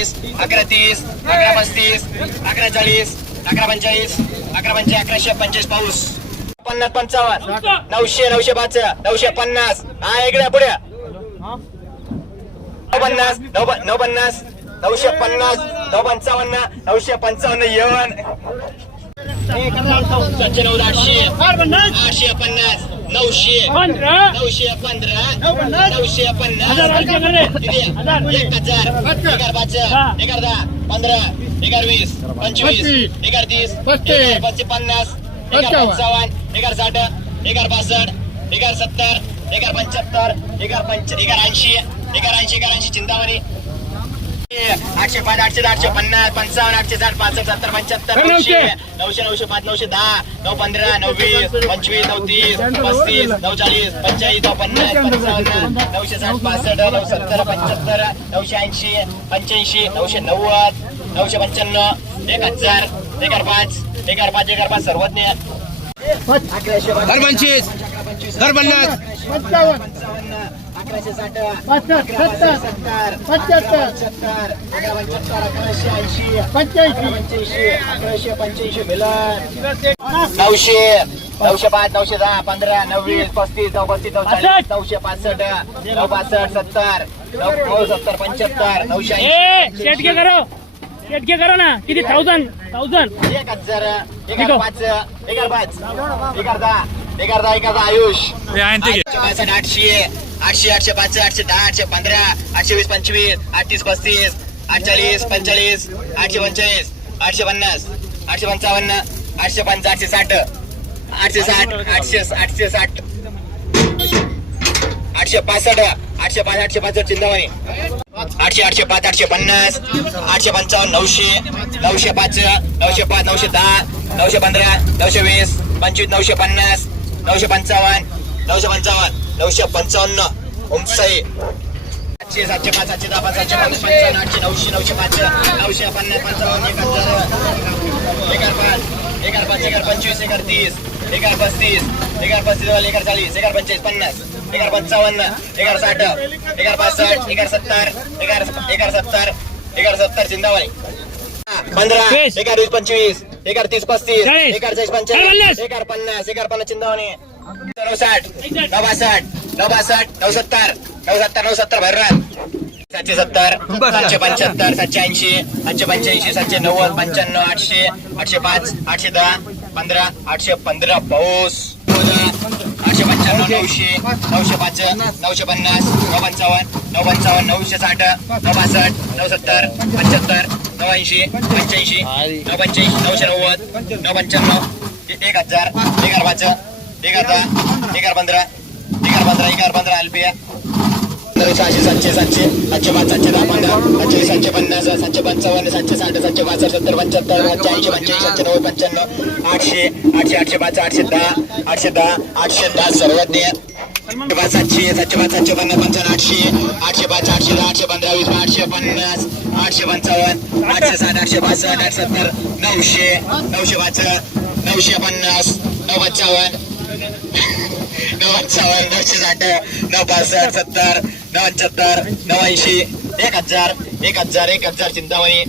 तीस अकरा तीस अकरा पस्तीस अकरा चाळीस अकरा पंचाळीस अकरा पंचे अकराशे पंचवीस पाऊस. पन्नास पंचावन्न नऊशे नऊशे पाच नऊशे पन्नास. हा इकडे पुढे. नऊ पन्नास नऊ नऊ पन्नास नऊशे पन्नास नऊ पंचावन्न नऊशे पंचावन्न येवन सातशे नऊ आठशे आठशे पन्नास. नऊशे नऊशे पंधरा. नऊशे पन्नास? एक हजार एगार पाच एगार दहा पंधरा. एगार वीस पंचवीस. एगार तीस एगार पस्तीस पन्नास. एगार पंचावन्न. एगार साठ. एगार पासष्ट एगार सत्तर. एगार पंच्याहत्तर. एगार पंच एगार ऐंशी. एगार ऐंशी एगार ऐंशी चिंतामणी. आठशे पाच आठशे दहा, आठशे पन्नास पंचावन्न आठशे साठ पासष्ट सत्तर पंच्याहत्तर नऊशे नऊशे नऊशे पाच नऊशे दहा नऊ पंधरा नऊ वीस पंचवीस नऊ तीस पस्तीस नऊ चाळीस पंचाळीस नऊ पन्नास पंचावन्न नऊशे साठ पासष्ट नऊ सत्तर पंच्याहत्तर नऊशे ऐंशी पंच्याऐंशी नऊशे नव्वद नऊशे पंच्याण्णव एक हजार एक हजार पाच एगार पाच एगार पाच सर्वज्ञ अकराशे पंचवीस पन्नास पंचावन्न अकराशे साठ अकरा सत्तर पंच्याहत्तर सत्तर अकरा पंच्याहत्तर अकराशे ऐंशी पंच्याऐंशी. पंच्याऐंशी अकराशे पंच्याऐंशी मिलन नऊशे नऊशे पाच नऊशे दहा पंधरा नव्वीस पस्तीस नऊ पस्तीस नऊ चाळीस नऊशे पासष्ट नऊ पासष्ट सत्तर नऊ नऊ सत्तर पंच्याहत्तर नऊशे ऐंशी शेट के करो. ना. किती? थाउजंड थाउजंड एक हजार एगार पाच एगार पाच. एगार दहा एगार दहा एगार दहा आयुष. पासष्ट आठशे. आठशे आठशे पाच आठशे दहा आठशे पंधरा आठशे वीस पंचवीस आठतीस पस्तीस आठचाळीस पंचेचाळीस आठशे पंचेचाळीस आठशे पन्नास आठशे पंचावन्न आठशे पंच आठशे साठ आठशे साठ आठशे आठशे साठ आठशे पासष्ट आठशे पाच आठशे पासष्ट चिंतामणी आठशे आठशे पाच आठशे पन्नास आठशे पंचावन्न नऊशे नऊशे पाच नऊशे पाच नऊशे दहा नऊशे पंधरा नऊशे वीस पंचवीस नऊशे पन्नास नऊशे पंचावन्न नऊशे पंचावन्न नऊशे पंचावन्न. ओमसाई सातशे सातशे पाच सातशे दहा पाच सातशे पन्नास पंचावन्न आठशे नऊशे नऊशे पाच नऊशे पन्नास पंचावन्न एक हजार एगार पाच एगार पाच एगार पंचवीस एगार तीस एगार पस्तीस एगार पस्तीस एगार चाळीस एगार पंचेचाळीस पन्नास एगार पंचावन्न एगार साठ एगार पासष्ट एगार सत्तर एगार एगार सत्तर एगार सत्तर चिंतावाई पंधरा. एगार वीस पंचवीस एगार तीस पस्तीस. एगार चाळीस. पंचाळीस एगार पन्नास एगार पन्नास चिंतावणी साठ बासष्ट नऊ बासष्ट नऊ सत्तर नऊ सत्तर नऊ सत्तर भैरवान सातशे सत्तर सातशे पंच्याहत्तर सातशे ऐंशी सातशे पंच्याऐंशी सातशे नव्वद पंच्याण्णव आठशे आठशे पाच आठशे दहा पंधरा आठशे पंधरा पाऊस. आठशे पंच्याण्णव नऊशे नऊशे पाच नऊशे पन्नास नऊ पंचावन्न नऊ पंचावन्न नऊशे साठ नऊ बासष्ट नऊ सत्तर पंच्याहत्तर नऊ ऐंशी पंच्याऐंशी नऊ पंच्याऐंशी नऊशे नव्वद नऊ पंच्याण्णव एक हजार एगार पाच एगार दहा एगार पंधरा एगार पंधरा एगार पंधरा अल्पिया सहाशे सातशे सातशे सातशे पाच सातशे दहा पंधरा सातशे सातशे पन्नास सातशे पंचावन्न सातशे साठ सातशे पासष्ट सत्तर पंच्याहत्तर सातशे ऐंशी पंच्याऐंशी सातशे नव्वद पंच्याण्णव आठशे आठशे आठशे पाच आठशे दहा आठशे दहा आठशे दहा सर्वज्ञ पाच सातशे सातशे पाच सातशे पन्नास पंचावन्न आठशे आठशे पाच आठशे दहा आठशे पंधरा वीस आठशे पन्नास आठशे पंचावन्न आठशे साठ आठशे पासष्ट आठशे सत्तर नऊशे नऊशे पाच नऊशे पन्नास नऊ पंचावन्न नऊ नऊशे साठ नऊ पासष्ट सत्तर नऊ पंच्याहत्तर एक हजार एक हजार एक हजार चिंतामणी.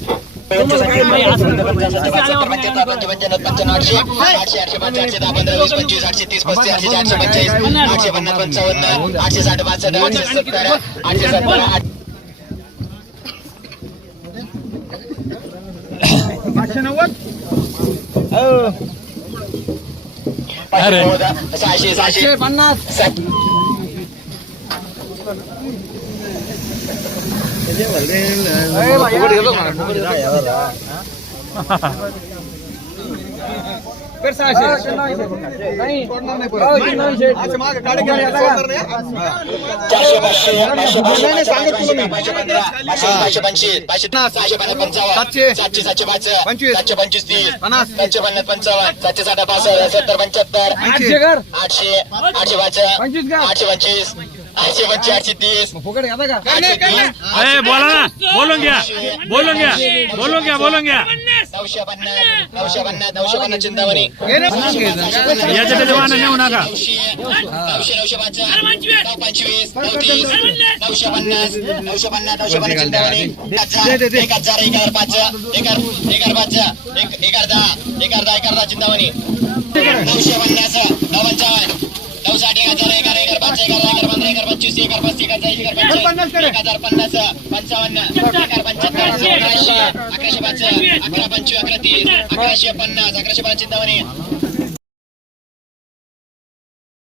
आठशे आठशे पंचाठशे नवन्न पंचवीस आठशे तीस पस्तीस आठशे आठशे पंचेचाळीस आठशे पन्नास पंचावन्न आठशे साठ पासष्ट आठशे सत्तर आठशे सत्तर आठ पाचशे नव्वद, हो. सहाशे सहाशे. पन्नास. चारशे पाचशे पाचशे पाचशे पाचशे पाचशे पंधरा पाचशे पाचशे पंचवीस पाचशे सहाशे पन्नास पंचावन्न सातशे. सातशे सातशे पाच पंचवीस. सातशे पंचवीस तीस पन्नास. सातशे पन्नास पंचावन्न सातशे साठ पासष्ट सत्तर पंच्याहत्तर आठशे कर आठशे आठशे पाच पंचवीस का? आठशे पंचवीस आठशे पंचे आठशे तीस आठशे तीस ए बोला ना बोलून घ्या बोलून घ्या बोलून घ्या बोलून घ्या नऊशे पन्नास नऊशे पन्नास नऊशे पन्नास नका. नऊशे नऊशे नऊशे पाच नऊ पंचवीस नऊ तीस नऊशे पन्नास नऊशे पन्नास नऊशे पन्नास चिंतामणी एक हजार एक हजार पाच एक हजार एक हजार पाच एक हजार दहा एक हजार दहा एक हजार दहा चिंतामणी नऊशे पन्नास नऊ पंचावन्न नऊ साठ एक हजार एक हजार एक हजार पाच एक हजार एक हजार पंधरा एक हजार पंचवीस एक हजार पस्तीस एक हजार चाळीस एक हजार पंचेचाळीस एक हजार पन्नास पंचावन्न एक हजार पंच्याहत्तर अकराशे. अकराशे पाच अकरा पंचवीस अकरा तीस अकराशे पन्नास अकराशे पाच चिंतामणी